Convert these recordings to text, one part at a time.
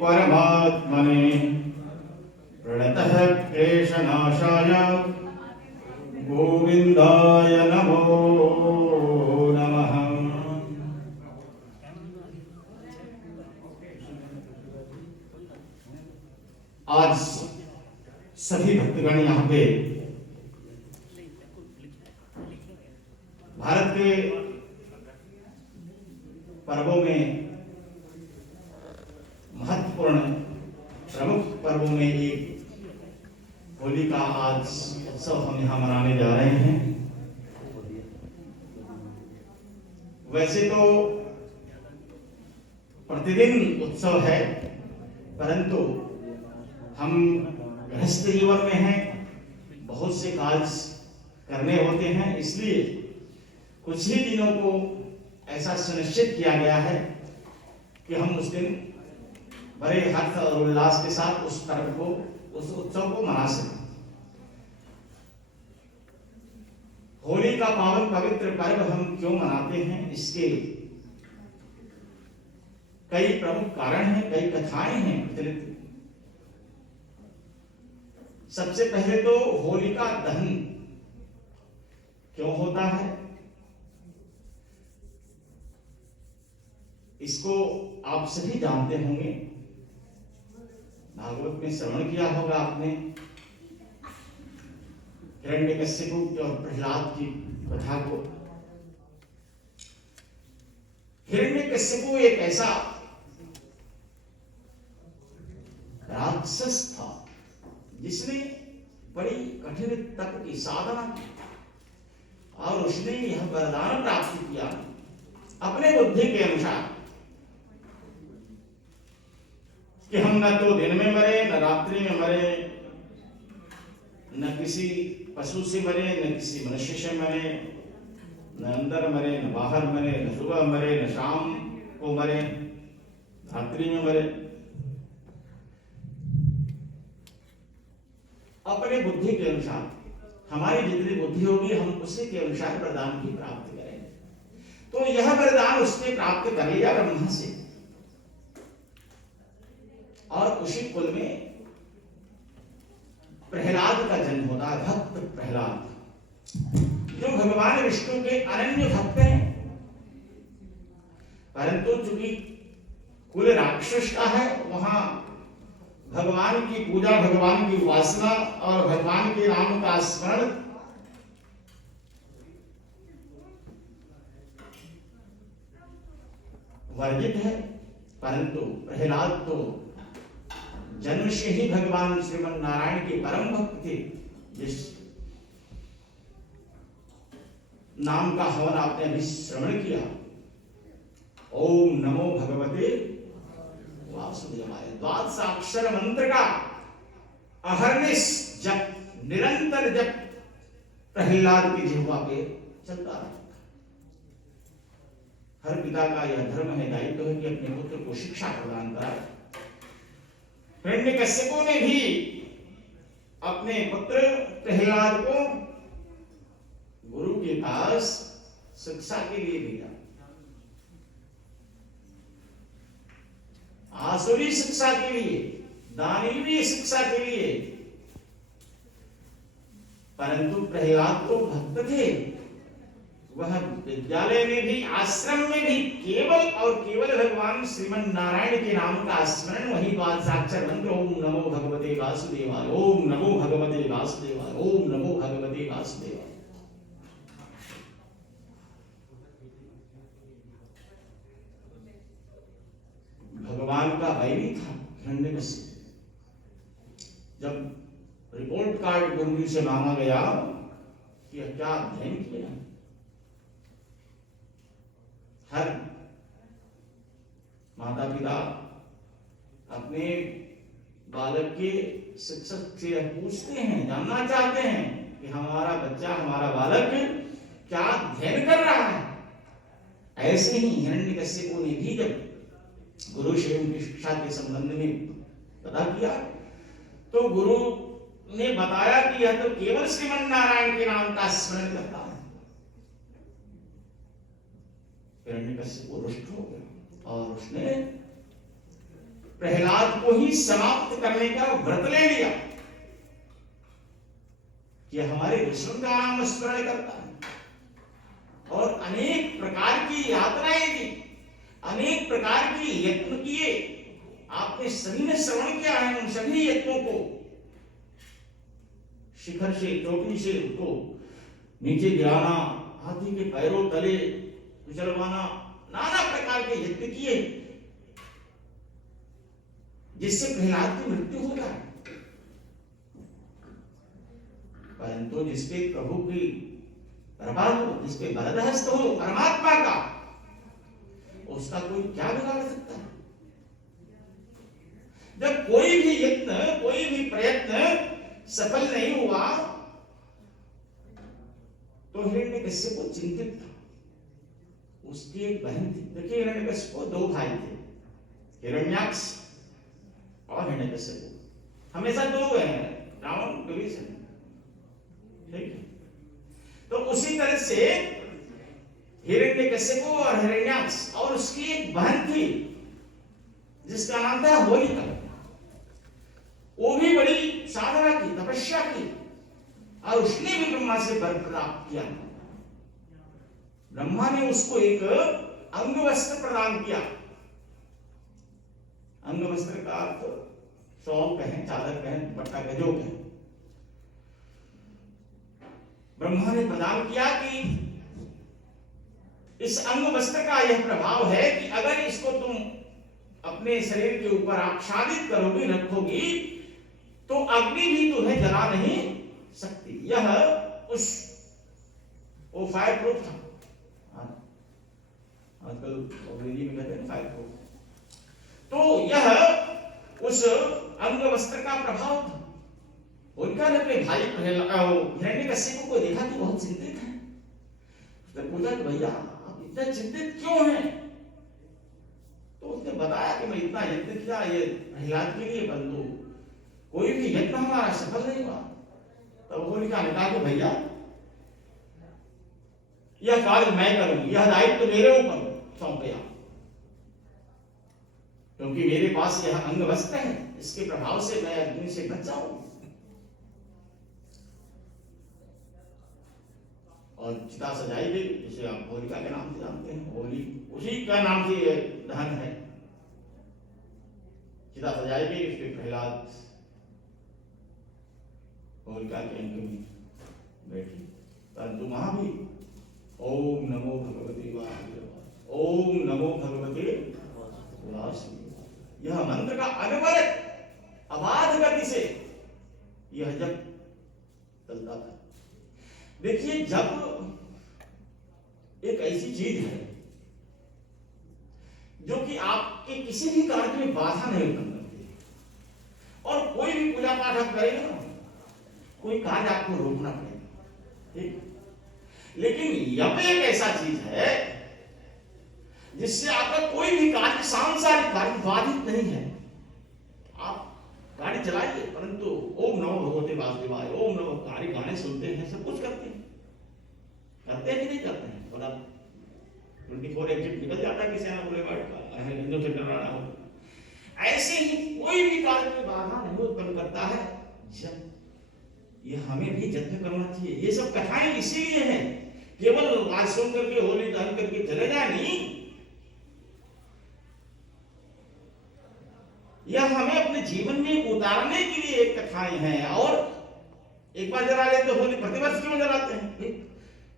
परमात्मने प्रणतः क्लेशनाशाय गोविंदाय नमो नमः। आज सभी भक्तगण यहाँ पे भारत के पर्वों में महत्वपूर्ण प्रमुख पर्वों में एक होली का आज उत्सव हम यहाँ मनाने जा रहे हैं। वैसे तो प्रतिदिन उत्सव है, परंतु हम गृहस्थ जीवन में हैं, बहुत से कार्य करने होते हैं, इसलिए कुछ ही दिनों को ऐसा सुनिश्चित किया गया है कि हम उस दिन बड़े हर्ष और उल्लास के साथ उस पर्व को, उस उत्सव को मना सकें। होली का पावन पवित्र पर्व हम क्यों मनाते हैं, इसके कई प्रमुख कारण हैं, कई कथाएं हैं प्रचलित। सबसे पहले तो होली का दहन क्यों होता है, इसको आप सभी जानते होंगे, भागवत में श्रवण किया होगा आपने। हिरण्यकश्यप और प्रहलाद की कथा को। हिरण्यकश्यप एक ऐसा राक्षस था जिसने बड़ी कठिन तप की साधना की और उसने यह वरदान प्राप्त किया अपने बुद्धि के अनुसार कि हम न तो दिन में मरे, न रात्रि में मरे, न किसी पशु से मरे, न किसी मनुष्य से मरे, न अंदर मरे, न बाहर मरे, न सुबह मरे, न शाम को मरे, रात्रि में मरे। अपने बुद्धि के अनुसार, हमारी जितनी बुद्धि होगी हम उसी के अनुसार वरदान की प्राप्ति करेंगे। तो यह वरदान उसने प्राप्त कर लिया ब्रह्मा से, और उसी कुल में प्रहलाद का जन्म होता है, भक्त प्रहलाद, जो भगवान विष्णु के अनन्य भक्त हैं। परंतु चूंकि कुल राक्षस का है, वहां भगवान की पूजा, भगवान की उपासना और भगवान के नाम का स्मरण वर्जित है। परंतु प्रहलाद तो जन्म से ही भगवान श्रीमन नारायण के परम भक्त थे, जिस नाम का हवन आपने अभी श्रवण किया, ओम नमो भगवते वासुदेवाय। द्वादशाक्षर मंत्र का अहर्निश जप, निरंतर जप प्रहलाद की जिह्वा पे चलता रहा। हर पिता का यह धर्म है, दायित्व है कि अपने पुत्र को शिक्षा प्रदान कराए। हिरण्यकश्यप ने भी अपने पुत्र प्रहलाद को गुरु के पास शिक्षा के लिए भेजा, आसुरी शिक्षा के लिए, दानवीय शिक्षा के लिए। परंतु प्रहलाद तो भक्त थे, वह विद्यालय में भी, आश्रम में भी केवल और केवल भगवान श्रीमन नारायण के नाम का स्मरण, वही द्वादशाक्षर मंत्र ओम नमो भगवते वासुदेवाय, ओम नमो भगवते वासुदेवाय, ओम नमो भगवते वासुदेवाय। भगवान का वैरी था हिरण्यकश्यप। जब रिपोर्ट कार्ड गुरु जी से मांगा गया कि क्या अध्ययन किया, हर माता पिता अपने बालक के शिक्षक से पूछते हैं, जानना चाहते हैं कि हमारा बच्चा, हमारा बालक क्या अध्ययन कर रहा है। ऐसे ही हिरण्यकश्यप ने भी जब गुरु से उनकी शिक्षा के संबंध में पता किया, तो गुरु ने बताया कि यह तो केवल श्रीमन नारायण के नाम का स्मरण करता है। हिरण्यकश्यप रुष्ट हो गया और उसने प्रहलाद को ही समाप्त करने का व्रत ले लिया कि हमारे ऋषियों का नाम स्मरण करता है और अनेक प्रकार की यात्राएं की, अनेक प्रकार की यत्न किए। आपने सभी ने श्रवण किया है उन सभी यत्नों को, शिखर से चोटी से उसको नीचे गिराना, हाथी के पैरों तले कुचलवाना, नाना प्रकार के यत्न किए जिससे प्रहलाद की मृत्यु हो जाए। परंतु जिसपे प्रभु की कृपा हो, जिसपे वरदहस्त हो परमात्मा का, उसका कोई क्या बिगाड़ सकता है। जब कोई भी यत्न, कोई भी प्रयत्न सफल नहीं हुआ तो हिरण्यकश्यप को चिंतित था। उसकी एक बहन थी। देखिए हिरण्यकश्यप को दो भाई थे, हिरण्याक्ष और हिरण्यकश्यप। हमेशा दो हैं, रावण विभीषण, ठीक है। तो उसी तरह से हिरण्यकश्यप और हिरण्याक्ष और उसकी एक बहन थी जिसका नाम था होलिका। वो भी बड़ी साधना की, तपस्या की और उसने भी ब्रह्मा से वर प्राप्त किया। ब्रह्मा ने उसको एक अंगवस्त्र प्रदान किया। अंगवस्त्र का अर्थ शॉल कहें, चादर कहें, दुपट्टा कहें, जो कहें। ब्रह्मा ने प्रदान किया कि इस अंगवस्त्र का यह प्रभाव है कि अगर इसको तुम अपने शरीर के ऊपर आच्छादित करोगी, रखोगी, तो अग्नि भी तुम्हें जला नहीं सकती। यह उस वो फायर प्रूफ था। आजकल अंग्रेजी में कहते हैं फायर प्रूफ। तो यह उस अंगवस्त्र का प्रभाव था। उनका ने अपने भाई हिरण्यकश्यप को देखा कि बहुत चिंतित है। उसने पूछा कि भैया आप इतना चिंतित क्यों हैं? तो उसने बताया कि मैं इतना यत्न किया ये प्रहलाद के लिए, परंतु कोई भी यत्न हमारा सफल नहीं हुआ। तब होलिका ने कहा कि भैया यह कार्य मैं करूंगी, यह दायित्व मेरे ऊपर सौंप गया, क्योंकि मेरे पास यह अंगवस्त्र है, इसके प्रभाव से मैं अग्नि से बच जाऊंगी। और चिता सजाई गई, जिसे आप होलिका के नाम से जानते हैं। होली उसी का नाम से यह दहन है। चिता सजाई गई, उसके प्रहलाद होलिका के अंक में बैठी। परंतु वहां भी ओम नमो भगवते वासुदेवाय, ओम नमो भगवते वासुदेवाय, यह मंत्र का अनवरत अबाध गति से यह जब चलता था। देखिए जब एक ऐसी चीज है जो कि आपके किसी भी कार्य में बाधा नहीं उत्पन्न करती, और कोई भी पूजा पाठ आप करेंगे ना, कोई कार्य आपको रोकना पड़ेगा, ठीक। लेकिन यप एक ऐसा चीज है जिससे आपका कोई भी कार्य, सांसारिक कार्य बाधित नहीं है। आप गाड़ी चलाइए, परंतु ओम नमो भगवते वासुदेवाय, ओम नमो, गाड़ी गाने सुनते हैं, सब कुछ करते हैं कि नहीं करते हैं। और आप 24 एग्जिट निकल जाता है किसी ना बुलेवार्ड का, हिंदू से डराना हो। ऐसे ही कोई भी कार्य में बाधा नहीं उत्पन्न करता है। ये हमें भी यत्न करना चाहिए। ये सब कथाएं इसीलिए हैं, केवल आज सुन करके होली दहन करके चले जाए नहीं, यह हमें अपने जीवन में उतारने के लिए एक कथाएं हैं। और एक बार जला लेते तो होली प्रतिवर्ष क्यों जलाते हैं?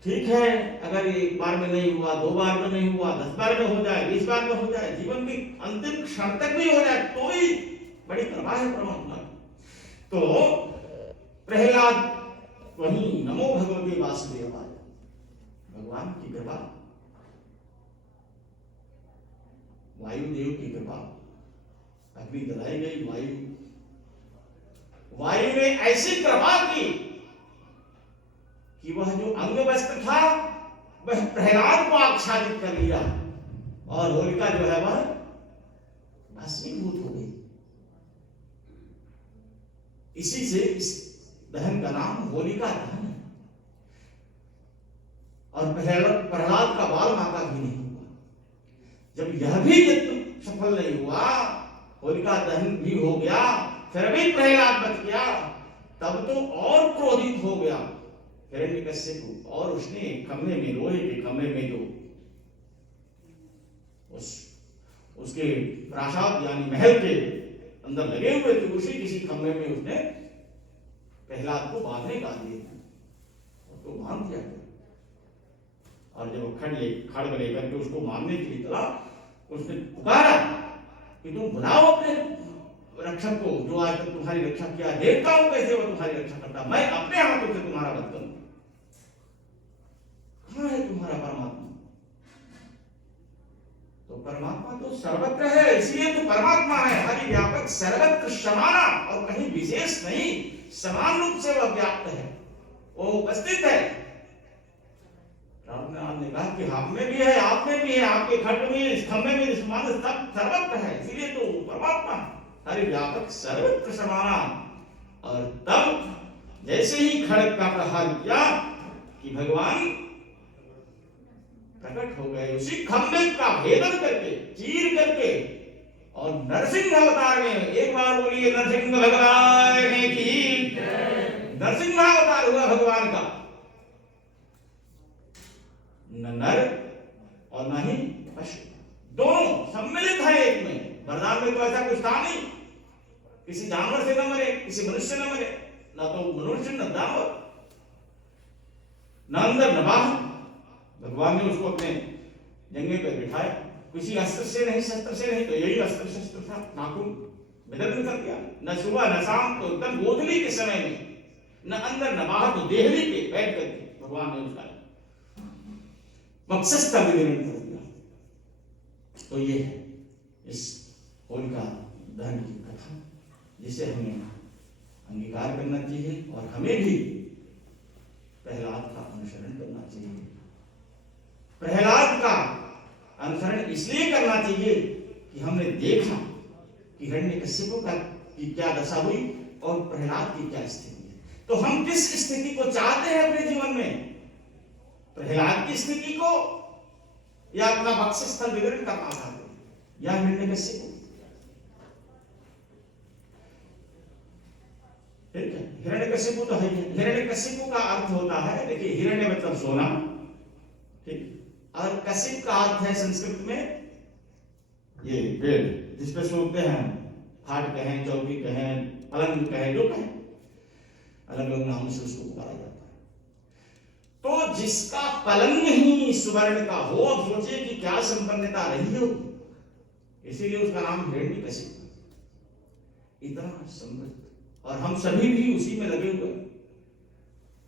ठीक है, अगर एक बार में नहीं हुआ, 2 बार में नहीं हुआ, 10 बार में हो जाए, 20 बार में हो जाए, जीवन की अंतिम क्षण तक भी हो जाए, तो ही बड़ी कृपा है परमात्मा। तो प्रहलाद वही नमो भगवते वासुदेवाय, भगवान की कृपा, वायुदेव की कृपा, अग्नि जलाई गई, वायु ने ऐसी कृपा की कि वह जो अंगवस्त्र था वह प्रहलाद को आच्छादित कर लिया, और होलिका जो है वह भस्मीभूत हो गई। इसी से इस दहन का नाम होलिका दहन है। और प्रहलाद का बाल माता भी नहीं हुआ। जब यह भी यत्न सफल नहीं हुआ होलिका दहन भी हो गया, फिर भी प्रहलाद बच गया, तब तो और क्रोधित हो गया हिरण्यकश्यप, और उसने खम्भे में, लोहे के खम्भे में जो उसके प्रासाद यानी महल के अंदर लगे हुए थे, उसी किसी खम्भे में उसने प्रहलाद को बांधने का दिया, उसको बांध दिया। और जब वो खड़ग लेकर के उसको मारने के लिए चला, उसने पुकारा कि तुम बुलाओ अपने रक्षक को, जो आज तक तुम्हारी रक्षा किया, देखता हूं कैसे वो तुम्हारी रक्षा करता, मैं अपने हाथों से तुम्हारा वध करूं। कहां है तुम्हारा परमात्मा? तो परमात्मा तो सर्वत्र है, इसलिए तो परमात्मा है, हरि व्यापक सर्वत्र समाना, और कहीं विशेष नहीं, समान रूप से वह व्याप्त है, वो उपस्थित है। रामनाथ ने कहा कि हम में भी है, आप में भी है, आपके खड्ग में, इस खम्भे में, इस मान सब सर्वत्र है, इसलिए तो परमात्मा हरि व्यापक सर्वत्र समाना। और तब जैसे ही खड़ग का प्रहार किया कि भगवान प्रकट हो गए, उसी खम्भे का भेदन करके, चीर करके, और नरसिंह अवतार में, एक बार बोलिए नरसिंह भगवान की, नरसिंह अवतार हुआ भगवान का, न नर और न ही पशु, दोनों सम्मिलित है एक में। वरदान में तो ऐसा कुछ था नहीं, किसी जानवर से न मरे, किसी मनुष्य न मरे, न तो मनुष्य न दानव, न अंदर न बाहर। भगवान ने उसको अपने जंघे पर बिठाया, किसी अस्त्र से नहीं, शस्त्र से नहीं, तो यही अस्त्र शस्त्र था, नाखून विदग्ध कर दिया। न सुबह न शाम, तो एकदम गोधली के समय में, न अंदर न बाहर, तो देहली पे बैठ करके भगवान ने उसका मकसद का विवरण कर दिया। तो ये है इस होलिका दहन की कथा, जिसे हमें अंगीकार करना चाहिए, और हमें भी प्रहलाद का अनुसरण करना चाहिए। प्रहलाद का अनुसरण इसलिए करना चाहिए कि हमने देखा कि हिरण्यकश्यप की क्या दशा हुई और प्रहलाद की क्या स्थिति है। तो हम किस स्थिति को चाहते हैं अपने जीवन में? प्रहलाद की स्थिति को, या अपना वक्षस्थल विवरण करना चाहते हैं, या हिरण्यकश्यप? ठीक है, हिरण्यकश्यप तो है। हिरण्यकश्यप का अर्थ होता है, देखिए, हिरण्य मतलब सोना, ठीक, और कश्यप का अर्थ है संस्कृत में ये बेड, जिसपे सोते हैं, खाट कहें, चौकी कहें, पलंग कहें, जो कहें, अलग अलग नामों से उसको पुकारा जाता है। तो जिसका पलंग ही सुवर्ण का हो, अब सोचिए कि क्या संपन्नता रही होगी, इसीलिए उसका नाम हिरण्यकश्यप। इतना समृद्ध, और हम सभी भी उसी में लगे हुए।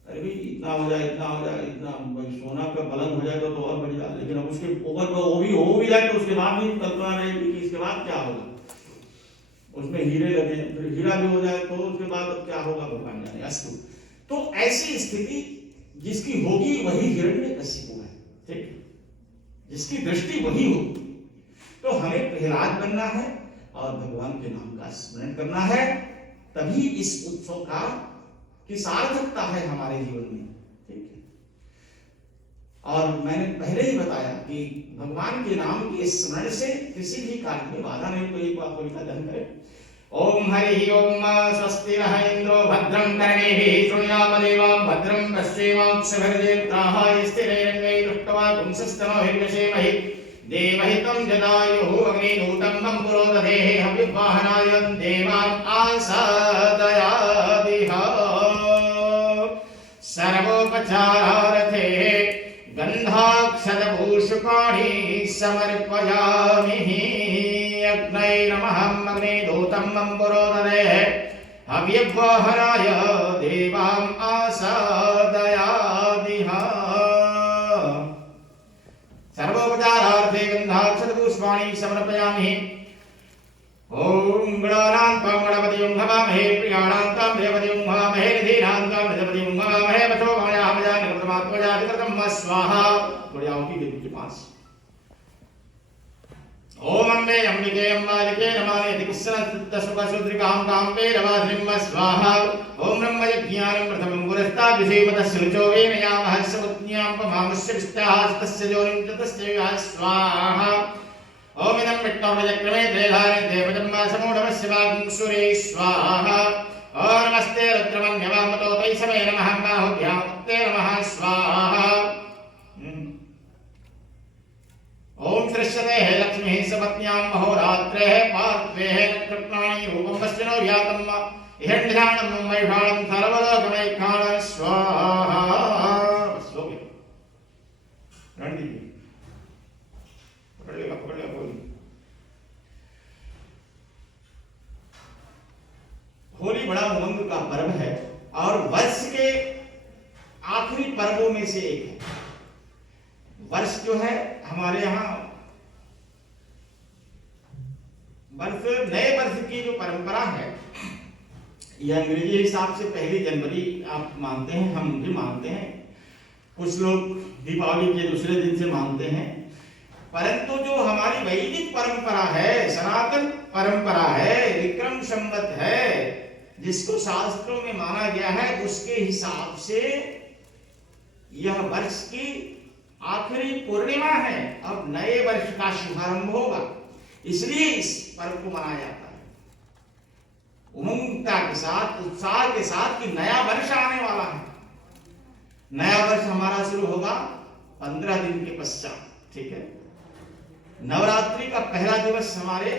अरे भाई, इतना हो जाए, इतना हो जाए, इतना सोना का पलंग हो जाए तो और बढ़िया, लेकिन अब उसके ऊपर वो भी हो भी जाए तो उसके बाद भी कल्पना रहेगी कि इसके बाद क्या होगा। उसमें हीरे लगे, फिर हीरा भी हो जाए तो उसके बाद अब क्या होगा, भगवान जाने। अस्तु, तो ऐसी स्थिति जिसकी होगी वही हिरण्यकश्यप है, ठीक, जिसकी दृष्टि वही होगी। तो हमें प्रहलाद बनना है और भगवान के नाम का स्मरण करना है, तभी इस उत्सव का की सार्थकता है हमारे जीवन में, ठीक है। और मैंने पहले ही बताया कि भगवान के नाम के स्मरण से किसी भी कार्य में बाधा नहीं। तो एक बार होलिका दहन करें। ओम हरि ओम स्वस्ति नः इंद्रो भद्रं कर्णेभिः शृणुयाम देवाः भद्रं पश्येमाक्षभिर्देवताः स्थिरैरङ्गैः दृष्ट्वा पुंसस्तनोभिर्विषेमहि देवहितं जदायुः अग्निदूतं मम पुरोदधेः हव्यवाहनाय देवान् आसादयादिह सर्वोपचारार्थे गन्धाक्षतभूषकाणि समर्पयामि। अग्नये नमः अग्निदूतं मम पुरोदधेः हव्यवाहनाय देवान् आसादयादिह सर्वोपचारार्थे गन्धाक्षतपुष्पाणि समर्पयामि। ओम गणानां त्वां गणपतिं हवामहे प्रियाणां त्वां देवतिं हवामहे निधीनां त्वां निधपतिं हवामहे वसो मायामजा निकृतमात्मजातिकृतं स्वाहा। गुड़ियाओं की विधि के पास ओम अम्बे अंबिके अम्बालिके नमामि दिक्सनस्तसुखसुद्रिकां काम्बे रवाद्रिं स्वाहा। ओम ब्रह्मयज्ञानं प्रथमं पुरस्ताद् विषेमतः सुरुचो वेनयामः समुज्ञां पमामस्य विष्टाः तस्य जोनिं च तस्य स्वाहा। ओम इदं विष्णुर्वज्रक्रमे त्रेधारे देवजन्मासमूढमस्य वागुंसुरे स्वाहा ओम नमस्ते रुद्रमन्यवामतो तैसमे नमः बाहुभ्यामुक्ते नमः स्वाहा ओम श्रेष्ठते लक्ष्मी सपत्न्यां महोरात्रेः पार्श्वे नक्षत्राणि रूपं पश्चिनो व्यातं हिरण्यधानं वैषाणं सर्वलोकमैकाणं स्वाहा। बस हो गया। रणदीप पकड़ लेगा कोई। होली बड़ा उमंग का पर्व है और वर्ष के आखिरी पर्वों में से एक है। वर्ष जो है हमारे यहाँ नए वर्ष की जो परंपरा है, यह अंग्रेजी हिसाब से 1 जनवरी आप मानते हैं, हम भी मानते हैं, कुछ लोग दीपावली के दूसरे दिन से मानते हैं, परंतु जो हमारी वैदिक परंपरा है, सनातन परंपरा है, विक्रम संवत है, जिसको शास्त्रों में माना गया है, उसके हिसाब से यह वर्ष की आखिरी पूर्णिमा है। अब नए वर्ष का शुभारंभ होगा, इसलिए इस पर्व को मनाया जाता है उमंगता के साथ, उत्साह के साथ कि नया वर्ष आने वाला है। नया वर्ष हमारा शुरू होगा 15 दिन के पश्चात, ठीक है। नवरात्रि का पहला दिवस हमारे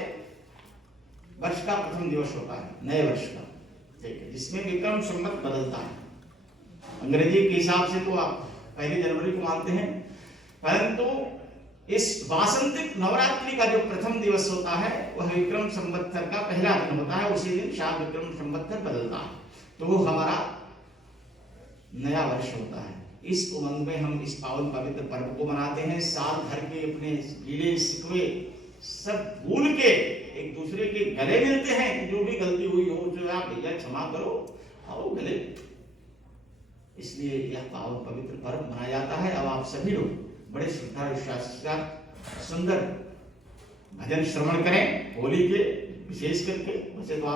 वर्ष का प्रथम दिवस होता है, नए वर्ष का, ठीक है, जिसमें विक्रम संवत बदलता है। अंग्रेजी के हिसाब से तो आप 1 जनवरी को मानते हैं, परंतु इस वासंतिक नवरात्रि का जो प्रथम दिवस होता है वह विक्रम संवत्सर का पहला दिन होता है। उसी दिन शायद विक्रम संवत्सर बदलता है, तो वो हमारा नया वर्ष होता है। इस उमंग में हम इस पावन पवित्र पर्व को मनाते हैं। साल भर के अपने गीले शिकवे सब भूल के एक दूसरे के गले मिलते हैं कि जो भी गलती हुई हो जो आप भैया क्षमा करो, आओ गले। इसलिए यह पावन पवित्र पर्व मनाया जाता है। अब आप सभी लोग बड़े श्रद्धा विश्वास के साथ सुंदर भजन श्रवण करें होली के, विशेष करके। वैसे तो आप